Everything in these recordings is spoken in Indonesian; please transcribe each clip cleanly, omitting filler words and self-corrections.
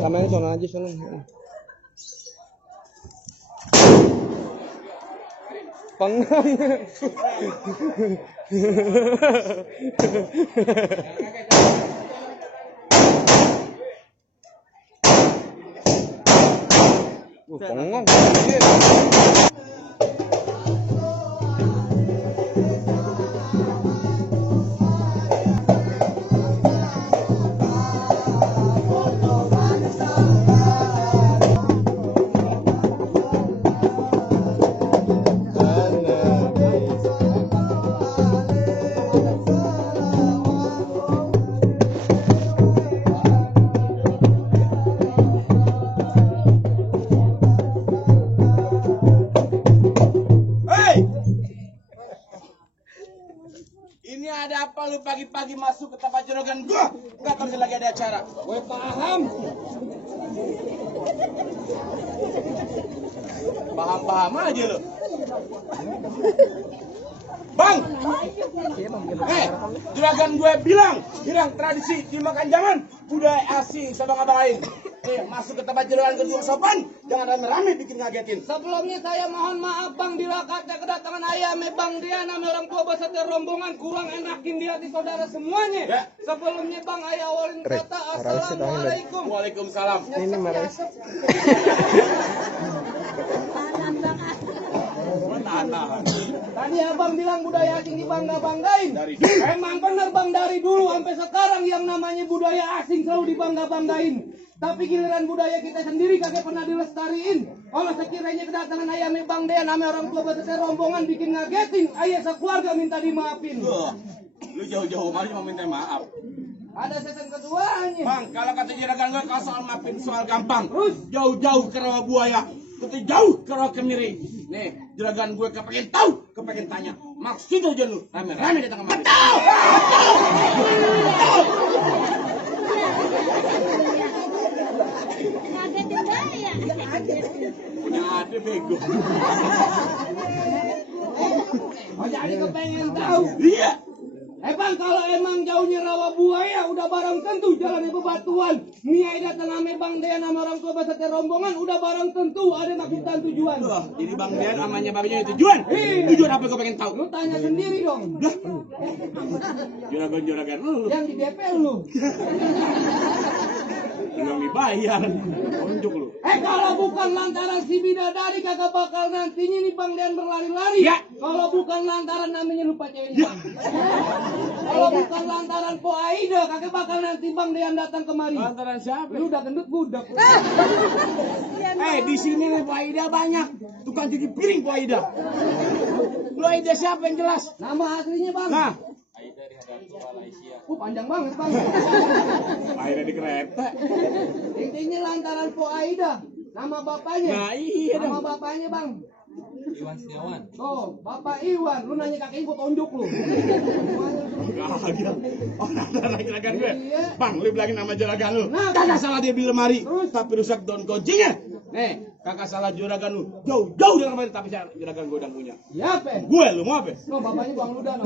Kamera sono aja sono. Pengang. Pengang. Ini ada apa lu pagi-pagi masuk ke tempat jorogan gua? Enggak tahu lagi ada acara. Gue paham. Paham-paham aja lu. Bang! Juragan gue bilang tradisi dimakan jangan budaya asing sama ngabain. Masuk ke tempat juragan kedua sopan, jangan rame-rame bikin ngagetin. Sebelumnya saya mohon maaf Bang, bila kata kedatangan ayam Bang dia nama orang tua beserta rombongan kurang enakin di hati saudara semuanya. Ya. Sebelumnya Bang ayah awalin kata assalamualaikum. Waalaikumsalam. Ini Marais. Tadi abang bilang budaya asing dibangga-banggain. Emang benar Bang, dari dulu sampai sekarang yang namanya budaya asing selalu dibangga-banggain. Tapi giliran budaya kita sendiri kagak pernah dilestariin. Kalau sekiranya kedatangan ayam Bang Dean nama orang tua beserta rombongan bikin ngagetin, ayah sekeluarga minta dimaafin. Lu jauh-jauh kali mau minta maaf. Ada season keduanya. Bang, kalau kata juragan gue kalau soal maafin soal gampang. Terus jauh-jauh ke rawa buaya. Kita jauh ke rawa kemiri. Nih, juragan gue kepengen tahu, kepengen tanya. Maksud aja lu, rame-rame datang kemari. Betul! Betul! Ngagetin saya. Punya ade bego. Oh jadi kepengen tahu. Iya. Bang, kalau emang jauhnya rawa buaya udah barang tentu jalannya bebatuan. Niai datang ame Bang Dean sama orang tua beserta rombongan udah barang tentu ada maksud dan tujuan. Jadi Bang Dean amanya babinya tujuan. Tujuan apa gue pengen tahu? Lu tanya sendiri dong. Juragan lu. Yang di DP lu. Belum dibayar. Unjuk lu. Kalau bukan lantaran si bidadari kagak bakal nantinya nih Bang Dean berlari-lari. Ya. Kalau bukan lantaran namanya lupa cewek. Ya. Kalau bukan lantaran Po Aida kagak bakal nanti Bang Dean datang kemari. Lantaran siapa? Lu udah gendut budak. Di sini nih Po Aida banyak. Tukang cuci piring Po Aida. Lu Aida siapa yang jelas? Nama aslinya Bang. Nah. Aida di Hadatul Malaysia. Panjang banget Bang. Aida di kereta. Intinya lantaran Po Aida. Nama bapaknya. Nah iya dong. Nama bapaknya Bang. Iwan Setiawan. Oh, Bapak Iwan, lu nanya kakek gua tonjok lu. Gagal. Oh, ada juragan gue. Iya. Bang, lu bilangin nama juragan lu. Nah, Kagak salah dia beli lemari. Tapi rusak daun kuncinya. Nih, kakak salah juragan lu. Jauh-jauh dari lemari tapi juragan gue udah punya. Iya, Pe. Gue lu mau apa? No, bapaknya Bang Luda. No.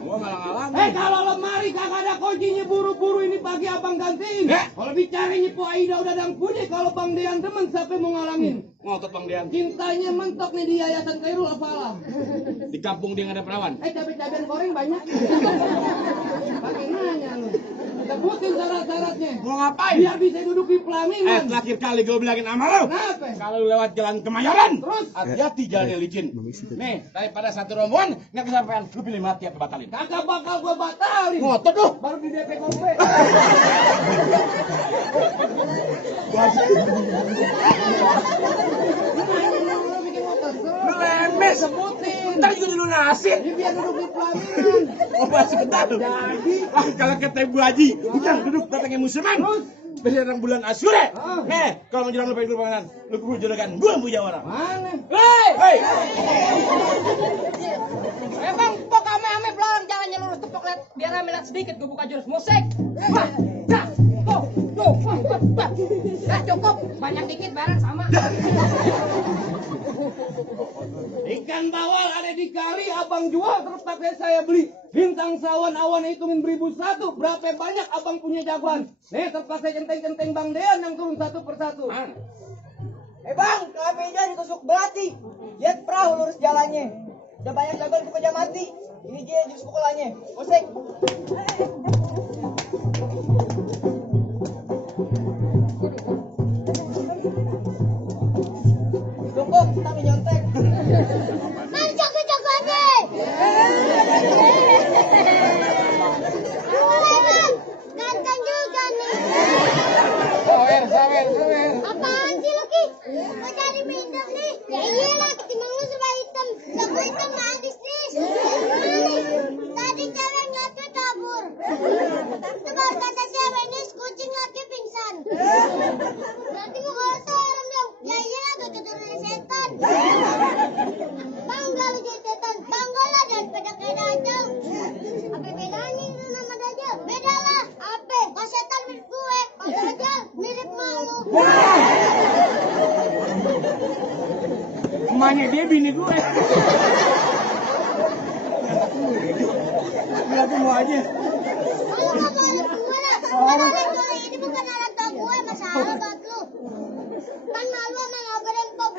Gua ngalang-ngalang. Kalau lemari kagak ada kuncinya buru-buru ini pagi abang gantiin. Kalau bicaranya Po Aida udah dang punya, kalau Bang Dean demen siapa yang mau ngalangin? Ngotot Bang Dean. Cintanya mentok nih di Yayasan Khairul Afalah. Di kampung dia nggak ada perawan. Cabai-cabai goreng banyak. Pakai nanya lu. Sebutin syarat-syaratnya. Mau ngapain? Biar bisa duduk di pelaminan. Terakhir kali gue bilangin sama lo. Kenapa? Kalau lewat jalan Kemayoran, Terus? hati-hati jalannya licin. Nih, daripada satu rombongan nggak kesampaian, lu pilih mati apa batalin? Kagak bakal gua batalin. Ngotot lu. Baru di DP kompe. dilunasin. Ini biar duduk di pelaminan. Oh, masih bentar. Jadi. Kalau kata Bu Haji, udah duduk datangnya musiman. Berserang bulan Asyura. Kalau menjelang lepas kelupaan, lu kudu juragan gua Bu Jawara. Mana? Hei. Emang kok ame-ame pelarang jalannya lurus tepuk lihat biar ame lihat sedikit gue buka jurus musik. Wah, dah, tuh, cukup, banyak dikit barang sama. Ikan bawal ada di kali, abang jual terpaksa saya beli. Bintang sawan awan hitungin 1001. Berapa banyak abang punya jagoan? Nih terpaksa centeng-centeng Bang Dean yang turun satu persatu. Bang, kami aja ditusuk belati. Lihat perahu lurus jalannya. Udah banyak jagoan kerja mati. Ini dia jurus pukulannya. Musik. Cukup, kami nyontek. Mana jago-jagoannya? Ganteng juga nih. Sawer. Apaan sih lu, Ki? Mau cari minum nih? Ya iyalah, ketimbang lu serba hitam. Jago hitam habis nih. Tadi cewek ngatu tabur. Tebar kata cewek nih, kucing lagi pingsan. Berarti mau kalau serem dong. Ya iyalah, tuh keturunan setan. Bangga lu jadi setan. Bangga lah daripada kayak dajal. Apa bedanya itu nama dajal? Beda lah. Apa? Kalau setan mirip gue, kalau dajal mirip malu. Emaknya dia bini gue. Lihat semua aja. Kalau nggak malu gue lah. Karena dulu ini bukan anak tua gue, masalah buat lu. Kan malu sama ngobrolin pop.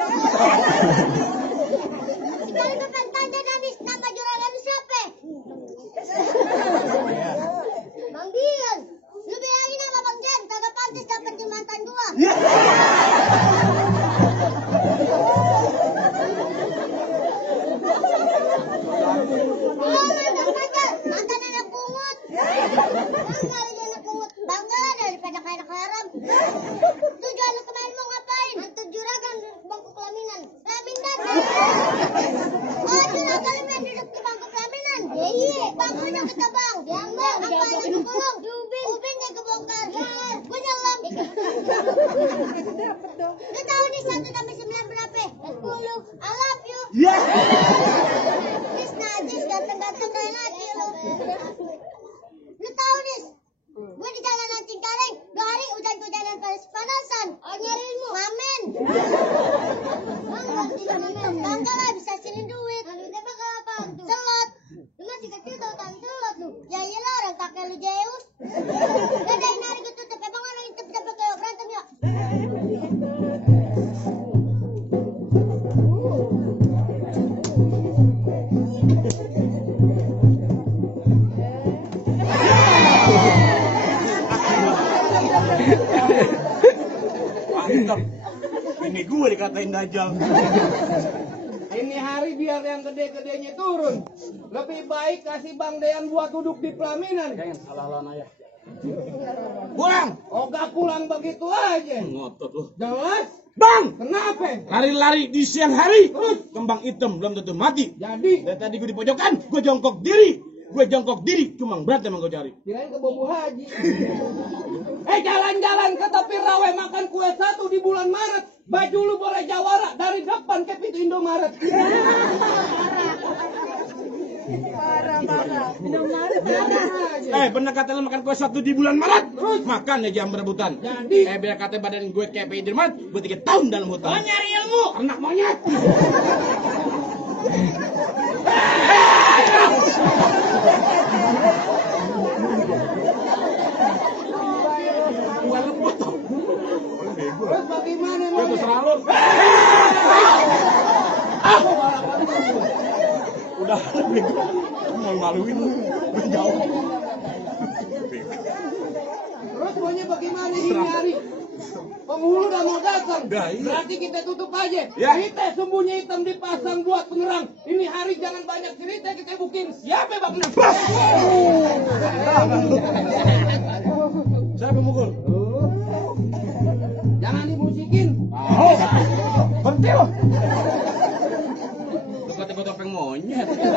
Sekali depan tanda habis nama juragan siapa? Bang Dian, lu bilangin sama Bang Jan, kagak pantas dapat mantan gua. Mantan anak pungut. Bangga lu anak pungut. Bangga daripada kayak anak haram. Tujuan lu kemarin mau ngapain? Antar juragan bangku pelaminan. Pelaminan. Oh, juragan lu pengen duduk di bangku pelaminan. Iya, bangkunya ketebang. Diambang. Apanya kebolong? Ubin gak kebongkar. Gue nyelam. Lu tahu nih 1 tambah 9 berapa? 10. I love you. Nis najis ganteng-ganteng kayak lagi lu. Lu tahu Nis? Gue di jalanan Cingkareng 2 hari hujan-hujanan panas-panasan. Oh nyariinmu. Ngamen. Bangga lah bisa silin duit. Duitnya bakal apaan tuh? Selot. Lu masih kecil tau kan selot lu. Ya iyalah orang kakek lu Zeus. Gak ada yang narik gue tutup. Emang orang itu bisa pakai berantem ya? Mantap. Ini gue dikatain dajal. Ini hari biar yang gede-gedenya turun. Lebih baik kasih Bang Dean buat duduk di pelaminan. Pulang. Oh gak pulang begitu aja. Ngotot lu. Jelas? Bang! Kenapa? Lari-lari di siang hari. Kembang hitam belum tentu mati. Jadi, Dari tadi gue di pojokan, gue jongkok diri. Cuma berat emang gue cari. kirain ke Bobo Haji. Jalan-jalan ke tepi rawa makan kue 1 di bulan Maret. Baju lu boleh jawara dari depan ke pintu Indomaret. Bener kata lu makan kue 1 di bulan Maret. Makan ya jam berebutan. Jadi, Biar kata badan gue kayak Pak Idirman, gue 3 tahun dalam hutan. Oh nyari ilmu. Anak monyet. Gue lembut tuh. terus bagaimana Gue mau? selalu. Udah mau maluin lu. Jauh. Terus maunya bagaimana ini hari? Penghulu udah mau datang. Dah, iya. Berarti kita tutup aja. Ya. Kita sembunyi hitam dipasang buat penerang. Ini hari jangan banyak cerita, kita bukin. Siapa Bang? Siapa mukul? Jangan dimusikin. Oh, pentil. Lu kata gue topeng monyet. monyet.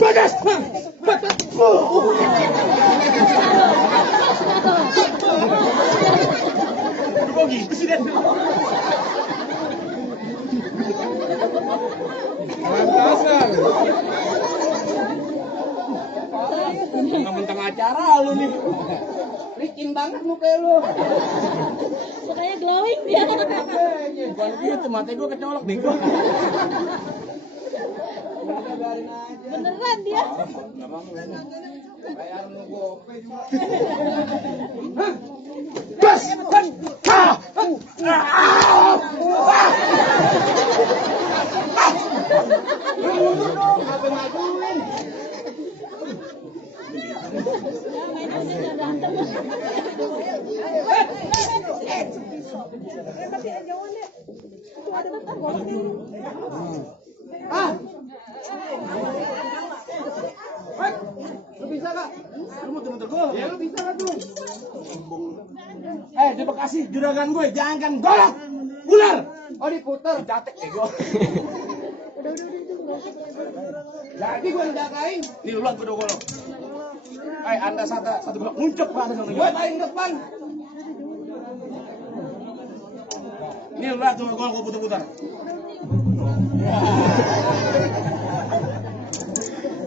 Bagas. Kok gitu sih, Den? Mentang-mentang acara lu nih. Licin banget muka lu. Mukanya glowing dia. Bukan gitu, mata gue kecolok bego. Beneran dia. Bayar lu gope juga. Bas! Lu bisa gak? Lu mau muter gol? Ya lu bisa gak tuh? Di Bekasi juragan gue jangan golok ular. Oh diputer. Catek ego. Jadi gue ngejagain. Nih ulang gue udah golok. Anda satu blok muncul Pak, ada satu Gue paling depan. Ini ulang tuh gol gue putar-putar.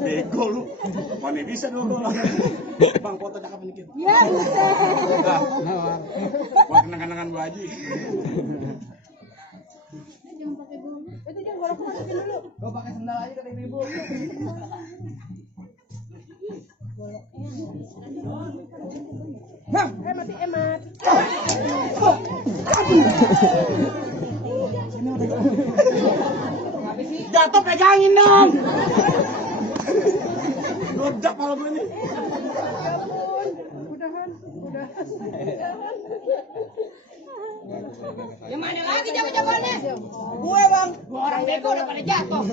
Bego lu. Mana bisa dong gol. Bang foto cakep dikit. Ya, buset. Buat kenang-kenangan Bu Haji. Itu jangan golok masukin dulu. Gue pakai sendal aja kata ibu. Mati emat. Jatuh pegangin dong. Godak malah gue nih. Ya mana lagi jago-jagoannya? Gue bang. Gua orang bego udah pada jatuh.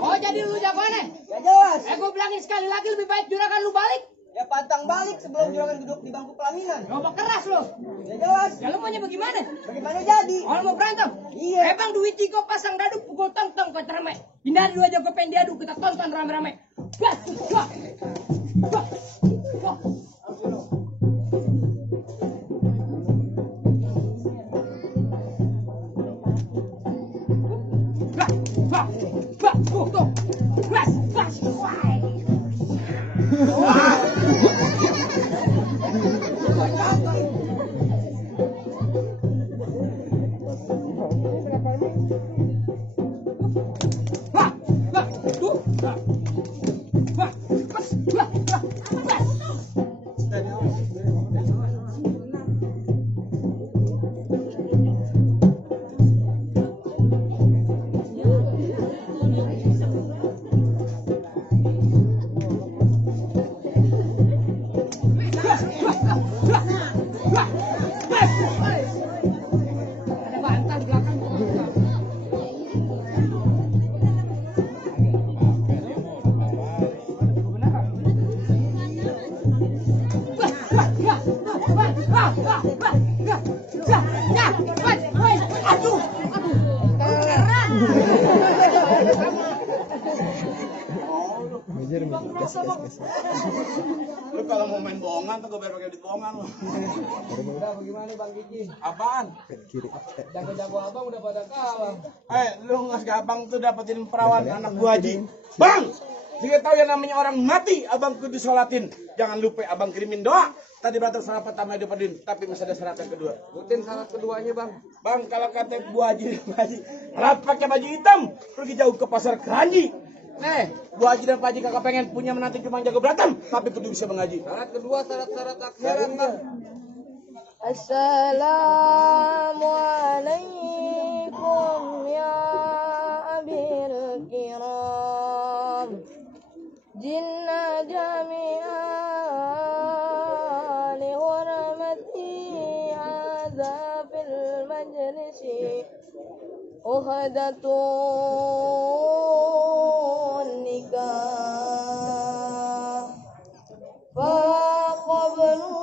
Oh jadi lu jagoannya? Ya jelas. Gua bilangin sekali lagi lebih baik juragan lu balik. Ya pantang balik sebelum juragan duduk di bangku pelaminan. Ngomong keras lu. Ya jelas. Ya lu maunya bagaimana? Bagaimana jadi? Oh mau berantem? Iya. Bang duit Ciko pasang dadu pukul tong-tong kau rame. Hindari dua jago pengen diadu kita tonton rame-rame. Gas. Wah. Wah. Wah. Lu kalau mau main bohongan tuh gue biar pakai duit bohongan lu. Udah bagaimana Bang Kiki? Apaan? Jago-jago abang udah pada kalah. Lu ngas abang tuh dapetin perawan anak Bu Haji. Bang! Jika tahu yang namanya orang mati, abang kudu sholatin. Jangan lupa abang kirimin doa. Tadi batal syarat pertama dipadin, tapi masih ada syarat yang kedua. Rutin syarat keduanya Bang. Bang, kalau kata Bu Haji, ngelap pakai baju hitam, pergi jauh ke pasar Keranji. Nih, Bu Haji dan Pak Haji kakak pengen punya menantu cuma jago berantem, tapi kudu bisa mengaji. Syarat kedua syarat-syarat akhirat Bang. Assalamualaikum ya abil kiram jinna jami'a li hurmati hadha fil majlisi uhdatun nikah fa qablu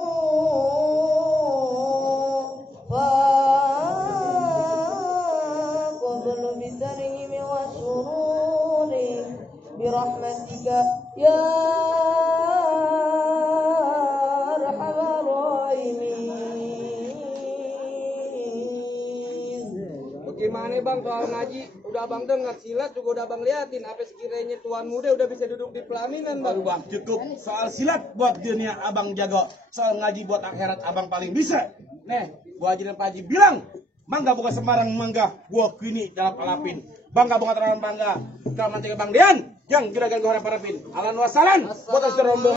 برحمتك يا أرحم الراحمين. Bagaimana bang soal ngaji? Udah abang dengar, silat juga udah abang liatin. Apa sekiranya tuan muda udah bisa duduk di pelaminan bang? Baru bang, cukup. Soal silat buat dunia abang jago. Soal ngaji buat akhirat abang paling bisa. Nih, gua ajarin Pak Haji bilang, mangga bukan sembarang mangga, gua kini dalam alapin. Bangga bukan terlalu bangga. Kalau nanti ke Bang Dian, yang juragan gua harap-harapin. Alan wassalan, buat rombongan.